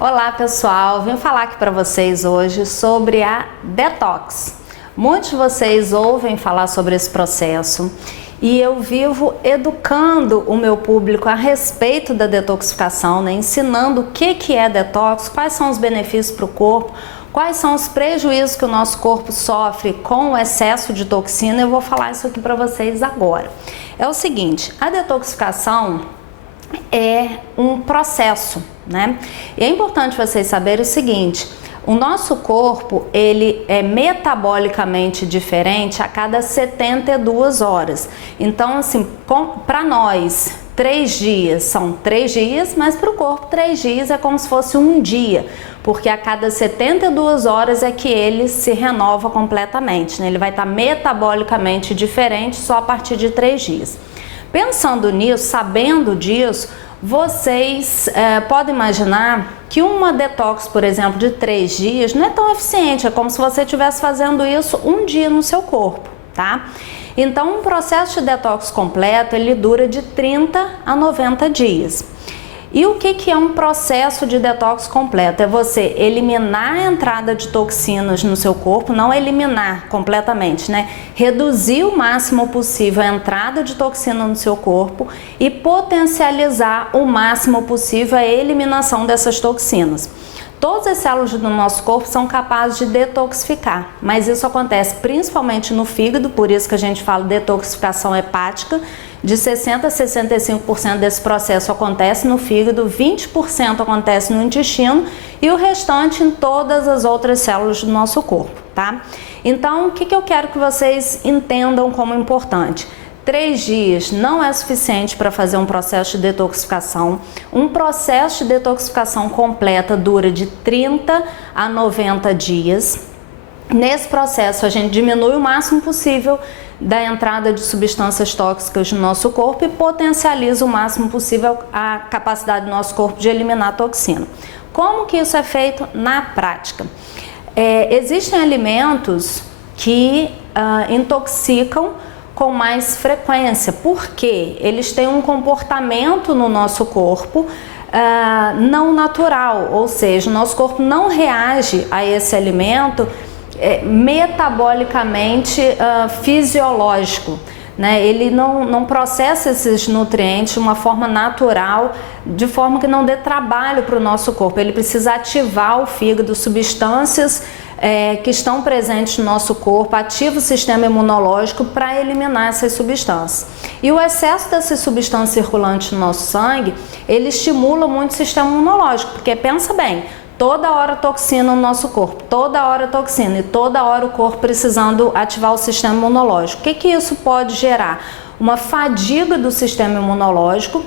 Olá pessoal, vim falar aqui para vocês hoje sobre a detox. Muitos de vocês ouvem falar sobre esse processo e eu vivo educando o meu público a respeito da detoxificação, né? Ensinando o que é detox, quais são os benefícios para o corpo, quais são os prejuízos que o nosso corpo sofre com o excesso de toxina. Eu vou falar isso aqui para vocês agora. É o seguinte, a detoxificação é um processo, né? E é importante vocês saberem o seguinte: o nosso corpo, ele é metabolicamente diferente a cada 72 horas. Então, assim, para nós, 3 dias são 3 dias, mas para o corpo 3 dias é como se fosse um dia, porque a cada 72 horas é que ele se renova completamente, né? Ele vai estar metabolicamente diferente só a partir de 3 dias. Pensando nisso, sabendo disso, vocês podem imaginar que uma detox, por exemplo, de 3 dias não é tão eficiente, é como se você estivesse fazendo isso um dia no seu corpo, tá? Então, um processo de detox completo, ele dura de 30 a 90 dias. E o que é um processo de detox completo? É você eliminar a entrada de toxinas no seu corpo, não eliminar completamente, né? Reduzir o máximo possível a entrada de toxina no seu corpo e potencializar o máximo possível a eliminação dessas toxinas. Todas as células do nosso corpo são capazes de detoxificar, mas isso acontece principalmente no fígado, por isso que a gente fala detoxificação hepática. De 60% a 65% desse processo acontece no fígado, 20% acontece no intestino e o restante em todas as outras células do nosso corpo, tá? Então, o que eu quero que vocês entendam como importante? 3 dias não é suficiente para fazer um processo de detoxificação. Um processo de detoxificação completa dura de 30 a 90 dias. Nesse processo, a gente diminui o máximo possível da entrada de substâncias tóxicas no nosso corpo e potencializa o máximo possível a capacidade do nosso corpo de eliminar toxina. Como que isso é feito na prática? Existem alimentos que intoxicam com mais frequência, porque eles têm um comportamento no nosso corpo não natural, ou seja, o nosso corpo não reage a esse alimento metabolicamente fisiológico, né? Ele não processa esses nutrientes de uma forma natural, de forma que não dê trabalho para o nosso corpo. Ele precisa ativar o fígado, substâncias que estão presentes no nosso corpo, ativa o sistema imunológico para eliminar essas substâncias. E o excesso dessas substâncias circulantes no nosso sangue, ele estimula muito o sistema imunológico, porque pensa bem, toda hora toxina no nosso corpo, toda hora toxina e toda hora o corpo precisando ativar o sistema imunológico. O que isso pode gerar? Uma fadiga do sistema imunológico.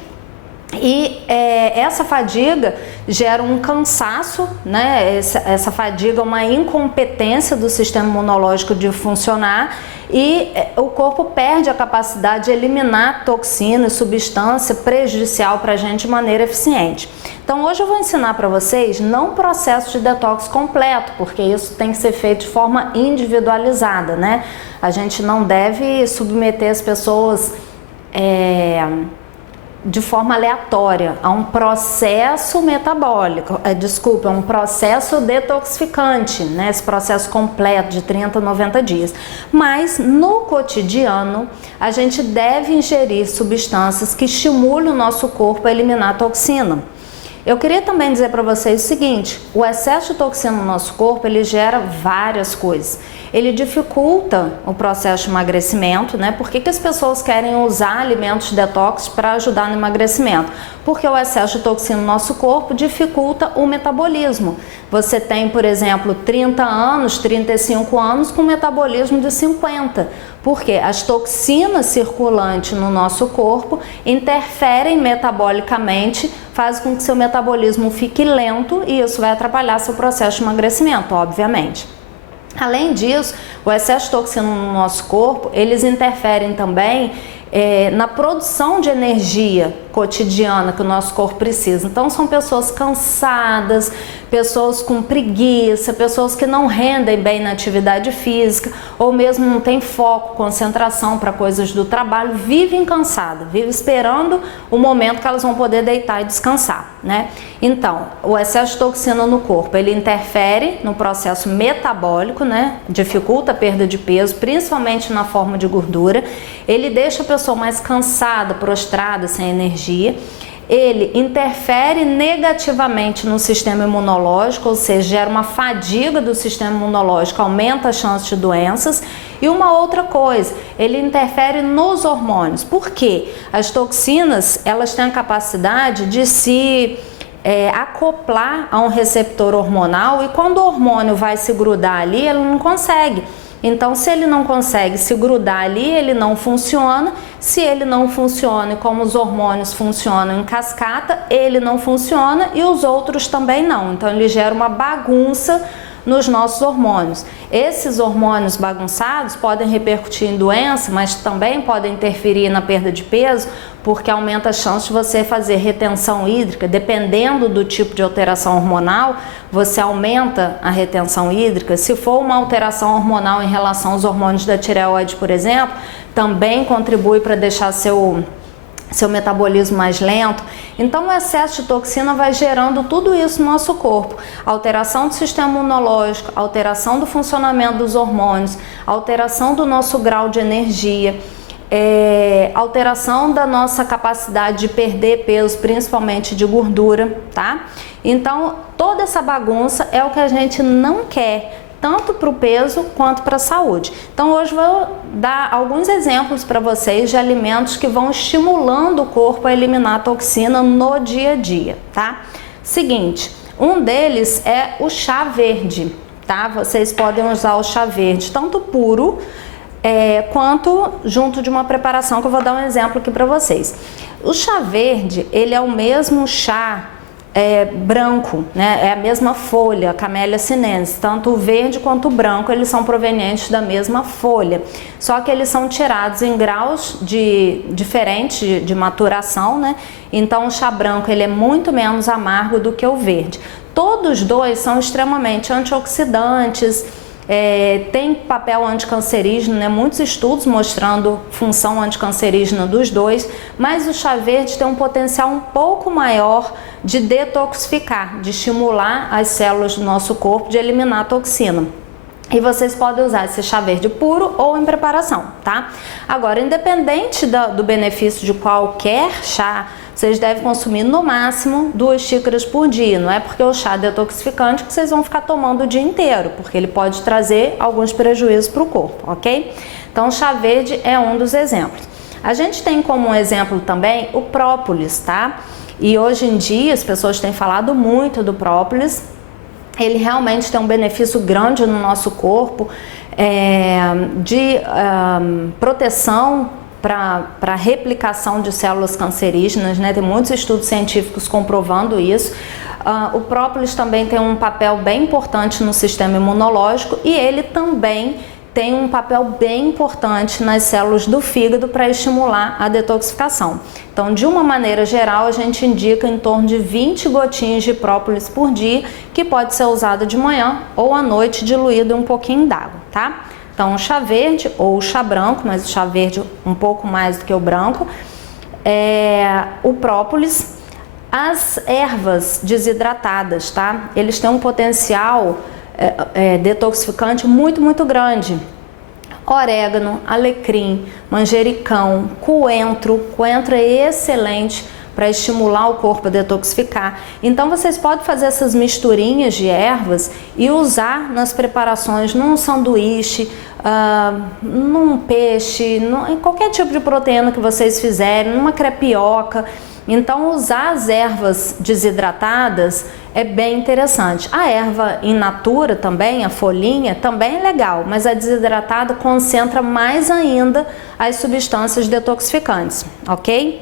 E essa fadiga gera um cansaço, né? Essa fadiga é uma incompetência do sistema imunológico de funcionar e o corpo perde a capacidade de eliminar toxina e substância prejudicial para a gente de maneira eficiente. Então hoje eu vou ensinar para vocês não um processo de detox completo, porque isso tem que ser feito de forma individualizada, né? A gente não deve submeter as pessoas de forma aleatória a um processo metabólico, um processo detoxificante, né? Esse processo completo de 30 a 90 dias. Mas no cotidiano a gente deve ingerir substâncias que estimulam o nosso corpo a eliminar toxina. Eu queria também dizer para vocês o seguinte: o excesso de toxina no nosso corpo, ele gera várias coisas. Ele dificulta o processo de emagrecimento, né? Por que as pessoas querem usar alimentos detox para ajudar no emagrecimento? Porque o excesso de toxina no nosso corpo dificulta o metabolismo. Você tem, por exemplo, 30 anos, 35 anos com metabolismo de 50. Porque as toxinas circulantes no nosso corpo interferem metabolicamente, fazem com que seu metabolismo fique lento e isso vai atrapalhar seu processo de emagrecimento, obviamente. Além disso, o excesso de toxina no nosso corpo, eles interferem também na produção de energia cotidiana que o nosso corpo precisa. Então são pessoas cansadas, pessoas com preguiça, pessoas que não rendem bem na atividade física ou mesmo não têm foco, concentração para coisas do trabalho, vivem cansadas, vivem esperando o momento que elas vão poder deitar e descansar, né? Então, o excesso de toxina no corpo, ele interfere no processo metabólico, né? Dificulta a perda de peso, principalmente na forma de gordura. Ele deixa a pessoa mais cansada, prostrada, sem energia. Ele interfere negativamente no sistema imunológico, ou seja, gera uma fadiga do sistema imunológico, aumenta a chance de doenças. E uma outra coisa, ele interfere nos hormônios. Por quê? As toxinas, elas têm a capacidade de se acoplar a um receptor hormonal, e quando o hormônio vai se grudar ali, ele não consegue. Então, se ele não consegue se grudar ali, ele não funciona. Se ele não funciona, e como os hormônios funcionam em cascata, ele não funciona e os outros também não. Então, ele gera uma bagunça nos nossos hormônios. Esses hormônios bagunçados podem repercutir em doença, mas também podem interferir na perda de peso, porque aumenta a chance de você fazer retenção hídrica. Dependendo do tipo de alteração hormonal, você aumenta a retenção hídrica. Se for uma alteração hormonal em relação aos hormônios da tireoide, por exemplo, também contribui para deixar seu metabolismo mais lento. Então o excesso de toxina vai gerando tudo isso no nosso corpo. Alteração do sistema imunológico, alteração do funcionamento dos hormônios, alteração do nosso grau de energia, alteração da nossa capacidade de perder peso, principalmente de gordura, tá? Então toda essa bagunça é o que a gente não quer, tanto para o peso quanto para a saúde. Então hoje vou dar alguns exemplos para vocês de alimentos que vão estimulando o corpo a eliminar a toxina no dia a dia, tá? Seguinte, um deles é o chá verde, tá? Vocês podem usar o chá verde tanto puro quanto junto de uma preparação, que eu vou dar um exemplo aqui para vocês. O chá verde, ele é o mesmo chá branco, né? É a mesma folha, Camellia sinensis. Tanto o verde quanto o branco, eles são provenientes da mesma folha, só que eles são tirados em graus diferentes de maturação, né? Então o chá branco, ele é muito menos amargo do que o verde. Todos dois são extremamente antioxidantes, tem papel anticancerígeno, né? Muitos estudos mostrando função anticancerígena dos dois, mas o chá verde tem um potencial um pouco maior de detoxificar, de estimular as células do nosso corpo, de eliminar a toxina. E vocês podem usar esse chá verde puro ou em preparação, tá? Agora, independente do benefício de qualquer chá, vocês devem consumir no máximo 2 xícaras por dia. Não é porque o chá é detoxificante que vocês vão ficar tomando o dia inteiro, porque ele pode trazer alguns prejuízos para o corpo, ok? Então, o chá verde é um dos exemplos. A gente tem como exemplo também o própolis, tá? E hoje em dia as pessoas têm falado muito do própolis. Ele realmente tem um benefício grande no nosso corpo, de proteção para replicação de células cancerígenas, né? Tem muitos estudos científicos comprovando isso. O própolis também tem um papel bem importante no sistema imunológico e ele também tem um papel bem importante nas células do fígado para estimular a detoxificação. Então, de uma maneira geral, a gente indica em torno de 20 gotinhas de própolis por dia, que pode ser usado de manhã ou à noite, diluído em um pouquinho d'água, tá? Então, o chá verde ou o chá branco, mas o chá verde um pouco mais do que o branco, o própolis, as ervas desidratadas, tá? Eles têm um potencial detoxificante muito, muito grande. Orégano, alecrim, manjericão, coentro. Coentro é excelente para estimular o corpo a detoxificar. Então vocês podem fazer essas misturinhas de ervas e usar nas preparações, num sanduíche, num peixe, em qualquer tipo de proteína que vocês fizerem, numa crepioca. Então usar as ervas desidratadas é bem interessante. A erva in natura também, a folhinha, também é legal, mas a desidratada concentra mais ainda as substâncias detoxificantes, ok?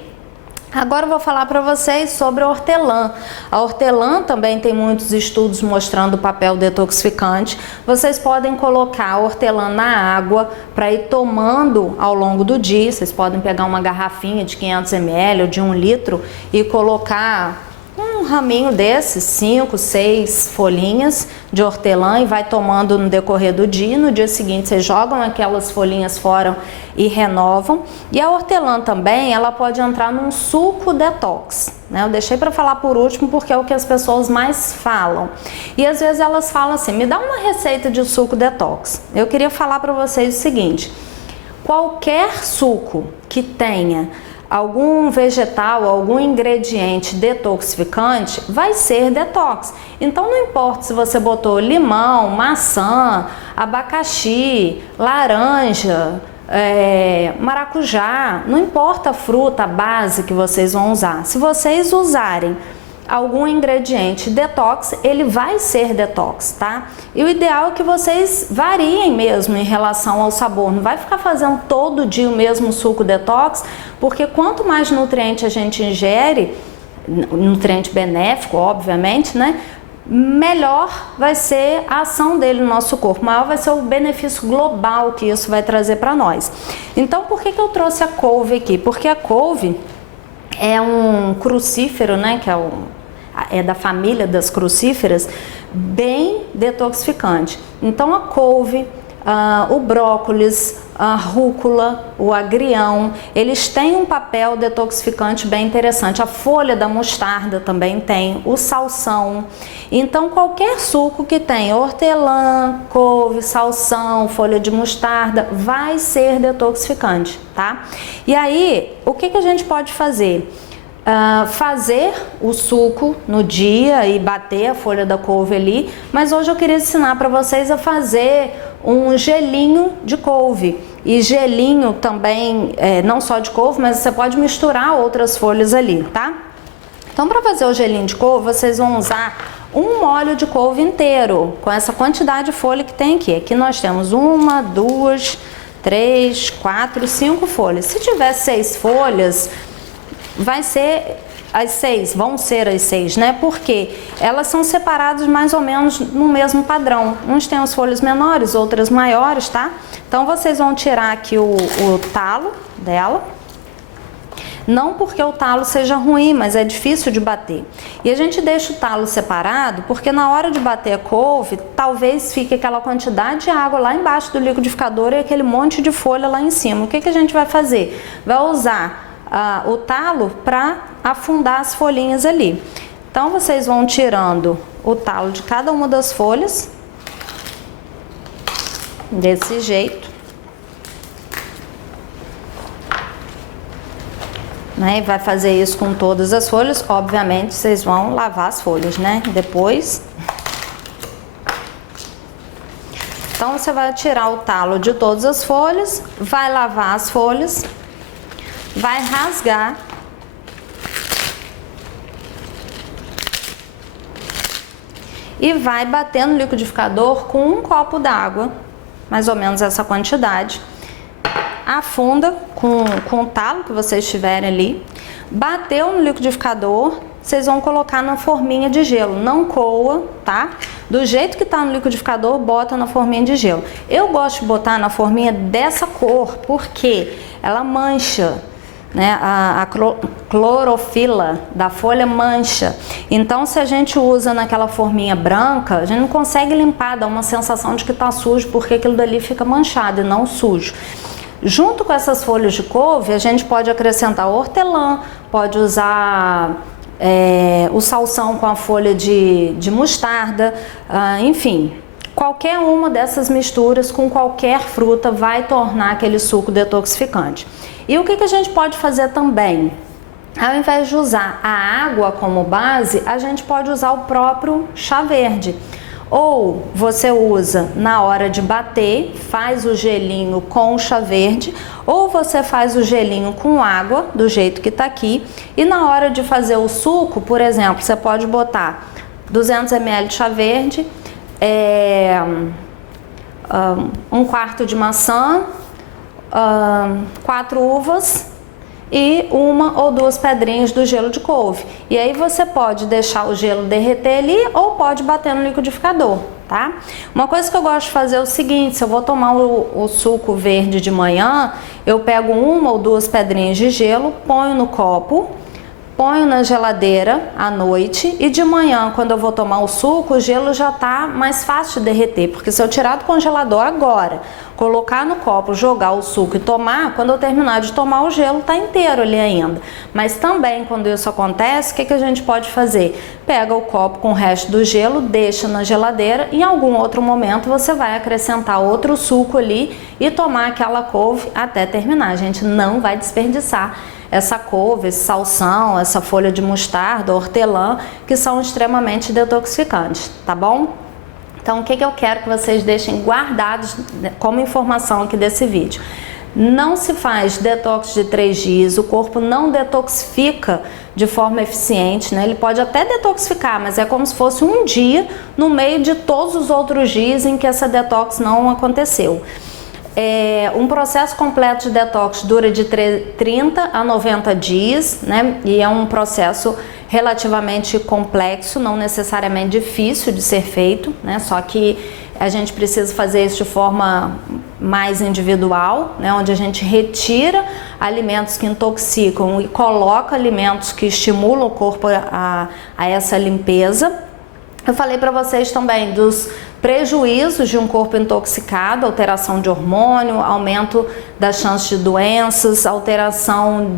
Agora eu vou falar para vocês sobre a hortelã. A hortelã também tem muitos estudos mostrando o papel detoxificante. Vocês podem colocar a hortelã na água para ir tomando ao longo do dia. Vocês podem pegar uma garrafinha de 500 ml ou de 1 litro e colocar um raminho desses, 5, 6 folhinhas de hortelã e vai tomando no decorrer do dia. No dia seguinte vocês jogam aquelas folhinhas fora e renovam. E a hortelã também, ela pode entrar num suco detox, né? Eu deixei para falar por último porque é o que as pessoas mais falam. E às vezes elas falam assim, me dá uma receita de suco detox. Eu queria falar para vocês o seguinte, qualquer suco que tenha algum vegetal, algum ingrediente detoxificante, vai ser detox. Então não importa se você botou limão, maçã, abacaxi, laranja, maracujá, não importa a fruta, a base que vocês vão usar. Se vocês usarem algum ingrediente detox, ele vai ser detox, tá? E o ideal é que vocês variem mesmo em relação ao sabor. Não vai ficar fazendo todo dia o mesmo suco detox, porque quanto mais nutriente a gente ingere, nutriente benéfico, obviamente, né? Melhor vai ser a ação dele no nosso corpo, maior vai ser o benefício global que isso vai trazer para nós. Então, por que eu trouxe a couve aqui? Porque a couve é um crucífero, né? Que é da família das crucíferas, bem detoxificante. Então a couve, o brócolis, a rúcula, o agrião, eles têm um papel detoxificante bem interessante. A folha da mostarda também tem, o salsão. Então qualquer suco que tem hortelã, couve, salsão, folha de mostarda, vai ser detoxificante, tá? E aí, o que a gente pode fazer? Fazer o suco no dia e bater a folha da couve ali, mas hoje eu queria ensinar para vocês a fazer um gelinho de couve. E gelinho também, não só de couve, mas você pode misturar outras folhas ali, tá? Então, para fazer o gelinho de couve, vocês vão usar um molho de couve inteiro, com essa quantidade de folha que tem aqui. Aqui nós temos 1, 2, 3, 4, 5 folhas. Se tiver 6 folhas, vai ser as 6, vão ser as 6, né? Porque elas são separadas mais ou menos no mesmo padrão. Uns têm as folhas menores, outras maiores, tá? Então vocês vão tirar aqui o talo dela. Não porque o talo seja ruim, mas é difícil de bater. E a gente deixa o talo separado porque na hora de bater a couve, talvez fique aquela quantidade de água lá embaixo do liquidificador e aquele monte de folha lá em cima. O que a gente vai fazer? Vai usar o talo para afundar as folhinhas ali. Então vocês vão tirando o talo de cada uma das folhas, desse jeito, né? E vai fazer isso com todas as folhas. Obviamente vocês vão lavar as folhas, né? Depois. Então você vai tirar o talo de todas as folhas, vai lavar as folhas, vai rasgar e vai bater no liquidificador com um copo d'água, mais ou menos essa quantidade. Afunda com o talo que vocês tiverem ali, bateu no liquidificador, vocês vão colocar na forminha de gelo, não coa, tá? Do jeito que tá no liquidificador, bota na forminha de gelo. Eu gosto de botar na forminha dessa cor, porque ela mancha, né? A clorofila da folha mancha. Então, se a gente usa naquela forminha branca, a gente não consegue limpar, dá uma sensação de que tá sujo, porque aquilo dali fica manchado e não sujo. Junto com essas folhas de couve, a gente pode acrescentar hortelã, pode usar o salsão com a folha de mostarda, enfim. Qualquer uma dessas misturas com qualquer fruta vai tornar aquele suco detoxificante. E o que a gente pode fazer também? Ao invés de usar a água como base, a gente pode usar o próprio chá verde. Ou você usa na hora de bater, faz o gelinho com o chá verde, ou você faz o gelinho com água, do jeito que tá aqui, e na hora de fazer o suco, por exemplo, você pode botar 200 ml de chá verde, 1/4 de maçã, 4 uvas e 1 ou 2 pedrinhas do gelo de couve. E aí você pode deixar o gelo derreter ali ou pode bater no liquidificador, tá? Uma coisa que eu gosto de fazer é o seguinte: se eu vou tomar o suco verde de manhã, eu pego 1 ou 2 pedrinhas de gelo, ponho no copo, ponho na geladeira à noite e de manhã, quando eu vou tomar o suco, o gelo já tá mais fácil de derreter, porque se eu tirar do congelador agora, colocar no copo, jogar o suco e tomar, quando eu terminar de tomar, o gelo tá inteiro ali ainda. Mas também, quando isso acontece, o que a gente pode fazer? Pega o copo com o resto do gelo, deixa na geladeira e em algum outro momento você vai acrescentar outro suco ali e tomar aquela couve até terminar. A gente não vai desperdiçar essa couve, esse salsão, essa folha de mostarda, hortelã, que são extremamente detoxificantes, tá bom? Então, o que eu quero que vocês deixem guardados como informação aqui desse vídeo? Não se faz detox de 3 dias, o corpo não detoxifica de forma eficiente, né? Ele pode até detoxificar, mas é como se fosse um dia no meio de todos os outros dias em que essa detox não aconteceu. Um processo completo de detox dura de 30 a 90 dias, né? E é um processo relativamente complexo, não necessariamente difícil de ser feito, né? Só que a gente precisa fazer isso de forma mais individual, né? Onde a gente retira alimentos que intoxicam e coloca alimentos que estimulam o corpo a essa limpeza. Eu falei para vocês também dos prejuízos de um corpo intoxicado: alteração de hormônio, aumento das chances de doenças, alteração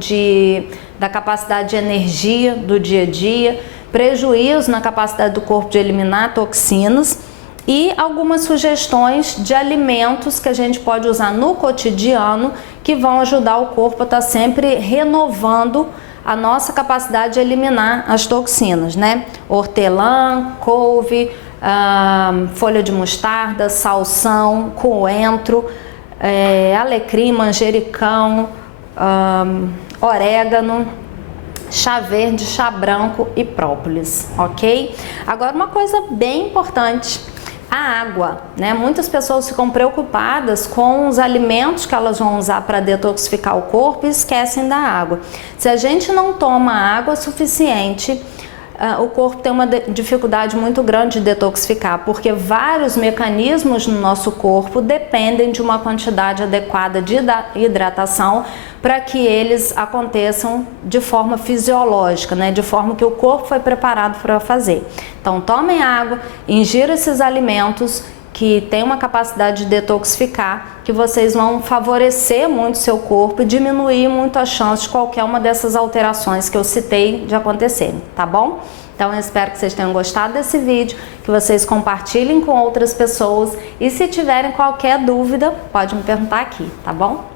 da capacidade de energia do dia a dia, prejuízo na capacidade do corpo de eliminar toxinas e algumas sugestões de alimentos que a gente pode usar no cotidiano que vão ajudar o corpo a estar sempre renovando a nossa capacidade de eliminar as toxinas, né? Hortelã, couve, folha de mostarda, salsão, coentro, alecrim, manjericão, orégano, chá verde, chá branco e própolis, ok? Agora, uma coisa bem importante: a água, né? Muitas pessoas ficam preocupadas com os alimentos que elas vão usar para detoxificar o corpo e esquecem da água. Se a gente não toma água suficiente, o corpo tem uma dificuldade muito grande de detoxificar, porque vários mecanismos no nosso corpo dependem de uma quantidade adequada de hidratação para que eles aconteçam de forma fisiológica, né? De forma que o corpo foi preparado para fazer. Então, tomem água, ingiram esses alimentos que têm uma capacidade de detoxificar, que vocês vão favorecer muito o seu corpo e diminuir muito a chance de qualquer uma dessas alterações que eu citei de acontecerem, tá bom? Então eu espero que vocês tenham gostado desse vídeo, que vocês compartilhem com outras pessoas e se tiverem qualquer dúvida, pode me perguntar aqui, tá bom?